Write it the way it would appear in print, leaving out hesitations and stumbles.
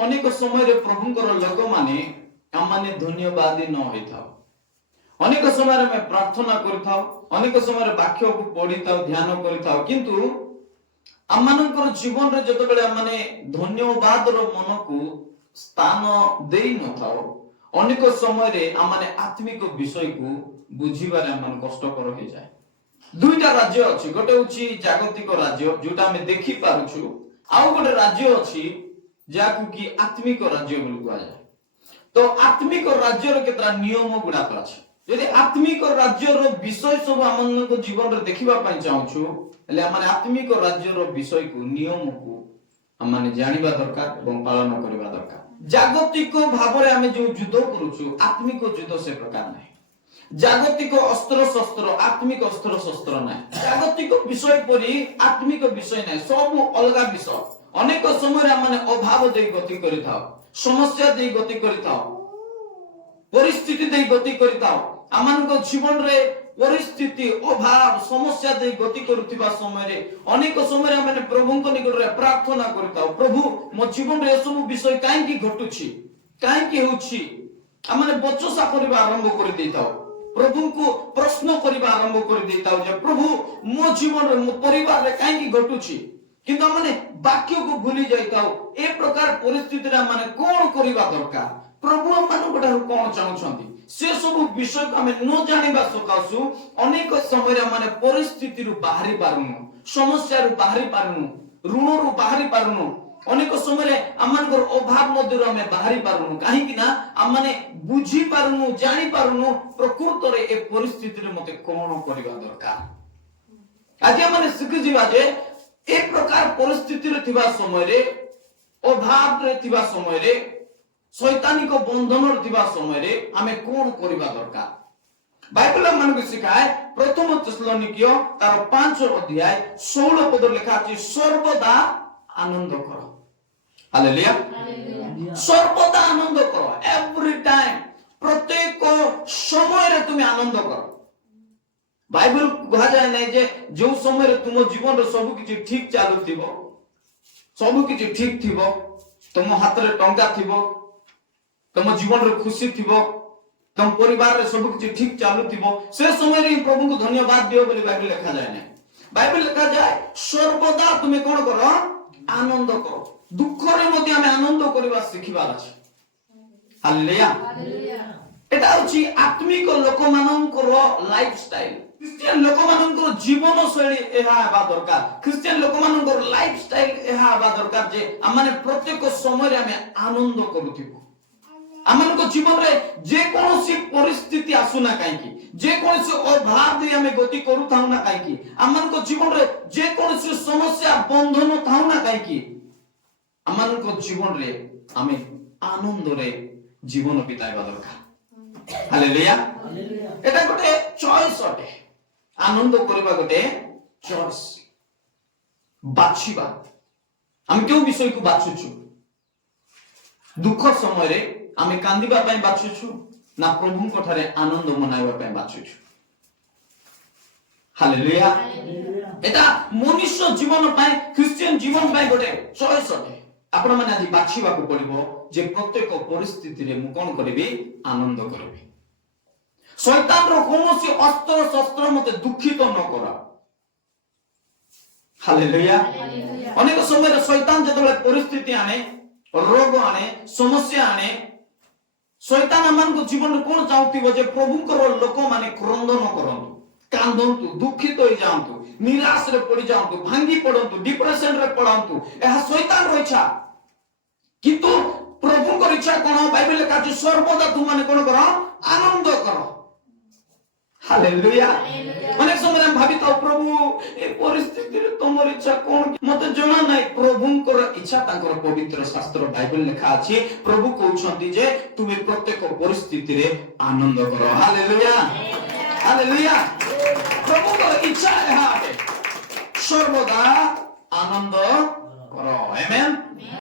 अनेक समय रे प्रभुंकर लोक माने हम माने धन्यवादी न होई था अनेक समय में प्रार्थना करिथाओ अनेक समय वाक्य को पढ़िथाओ ध्यान करिथाओ किंतु आमनकर जीवन रे जतो बेले माने धन्यवाद रो मन को स्थान देई न थाओ अनेक समय रे माने आत्मिक विषय को बुझिबारे मन कष्टकर हो जाए दुईटा राज्य अछि गोटे होछि जागतिक राज्य जोटा हम देखि पारुछु आउ गोटे राज्य अछि जाकु कि आत्मिक राज्य बोल कुआ जाए तो आत्मिक राज्य रो केतरा नियम गुडा अछि यदि आत्मिक राज्य रो विषय सब हमन को जीवन रे देखिबा पई चाहूछु एले हमन आत्मिक राज्य रो विषय को नियम को हमन जानिबा दरकार एवं पालन करबा दरकार जागतिक भाबरे हम जो युद्ध करूछु आत्मिक युद्ध से प्रकार नै जागतिक अस्त्र शस्त्र आत्मिक अस्त्र शस्त्र नै जागतिक विषय परि आत्मिक विषय नै सब अलगा विषय अनेक समय हमन अभाव दे गति करिथाओ समस्या दे गति करिथाओ परिस्थिति दे गति करिथाओ हमन को जीवन रे परिस्थिति अभाव समस्या दे गति करुथिबा समय रे अनेक समय हमन प्रभु को निकट रे प्रार्थना करिथाओ प्रभु मो जीवन रे सब विषय काहे की घटुछि काहे की होछि हमन बचसा करबा आरंभ कर देताओ प्रभु को प्रश्न करबा आरंभ कर देताओ जे प्रभु मो जीवन रे मो परिवार रे काहे की घटुछि किंतु हमन वाक्य को भूली जाइताओ ए प्रकार परिस्थिति रे हमन कोन करबा दरकार प्रभु हमन गोटा कोन चाहउछंती से सब विषय को हमें न जानिबा सकासु अनेक समय हमन परिस्थिति रु बाहरी पारुनु समस्या रु बाहरी पारुनु ऋण रु बाहरी पारुनु अनेक समय हमन को अभाव मध्य रु हमें बाहरी पारुनु काहे कि ना हमन बुझी पारुनु जानि पारुनु प्रकृत रे ए परिस्थिति रे मते कोन करबा दरकार आज हमन सिख जीवा जे एक प्रकार परिस्थिति रे थिबा समय रे अभाव रे थिबा समय रे शैतानिक बंधन रे थिबा समय रे हमें कोन करबा दरकार बाइबल मन को सिखाए प्रथम थिस्सलुनिकियो तार 5 अध्याय 16 पद लिखा अछि सर्वदा आनंद करो हालेलुया सर्वदा आनंद करो एवरी टाइम प्रत्येक समय रे तुम आनंद करो बाइबल कहा जाय नै जे जो समय रे तुम जीवन रे सब किछि ठीक चालुथिबो सब किछि ठीक थिबो तुम हाथ रे टंका थिबो तुम जीवन रे खुशी थिबो तुम परिवार रे सब किछि ठीक चालुथिबो से समय रे प्रभु को धन्यवाद दियो बोली बाइबल लिखा जाय नै बाइबल लिखा जाय सर्वदा तुम कोन करो आनंद करो दुख रे मध्ये हम आनंद करबा सिखिबार अछि हालेलुया एटा होछि आत्मिक लोक माननकर लाइफस्टाइल क्रिश्चियन लोक माननकर जीवन शैली एहा हेबा दरकार क्रिश्चियन लोक माननकर लाइफस्टाइल एहा हेबा दरकार जे हमने प्रत्येक समय रे हम आनंद करूथिबो हमन को जीवन रे जे कोनोसी परिस्थिति आसुना काहे की जे कोनोसी अभाव दे हमें गति करू थाउ ना काहे की हमन को जीवन रे जे कोनोसी समस्या बंधन थाउ ना काहे की हमन को जीवन रे हमें आनंद रे जीवन बिताइबा दरकार हालेलुया एटा गोटे चॉइस अटे आनंद करबा गोटे चॉइस बाछिबा हम केउ विषय को बाछुछु दुख समय रे आमे कांदिबा पय बाछुछु ना प्रभु को ठारे आनंद मनाइबा पय बाछुछु हालेलुया एटा मनुष्य जीवन पय क्रिश्चियन जीवन पय गोटे चॉइस अटे आपण माने आज बाछिबा को पड़िबो जे प्रत्येक परिस्थिति रे मु कोन करबी आनंद करबी शैतान रो कोनोसी अस्त्र शस्त्र मते दुखित न करा हालेलुया अनेक समय रे शैतान जतबे परिस्थिति आने रोग आने समस्या आने शैतान हमन को जीवन रे कोन चाहतिबो जे प्रभु को लोक माने क्रंदन करंतु कांदंतु दुखित हो जांतु निराश रे पड़ी जांतु भांगी पड़ंतु डिप्रेशन रे पड़ंतु एहा शैतान रो इच्छा किंतु प्रभु को इच्छा कोन बाइबल लिखा अछि सर्वदा तुम माने कोन करो आनंद करो हालेलुया अनेक समय हम भाबितो प्रभु ए परिस्थिति रे तमर इच्छा कोन मते जणा नै प्रभु को इच्छा ताकर पवित्र शास्त्र बाइबल लिखा अछि प्रभु कहउछंती जे तुमे प्रत्येक परिस्थिति रे आनंद करो हालेलुया हालेलुया प्रभु को इच्छा है सर्वदा आनंद करो आमेन।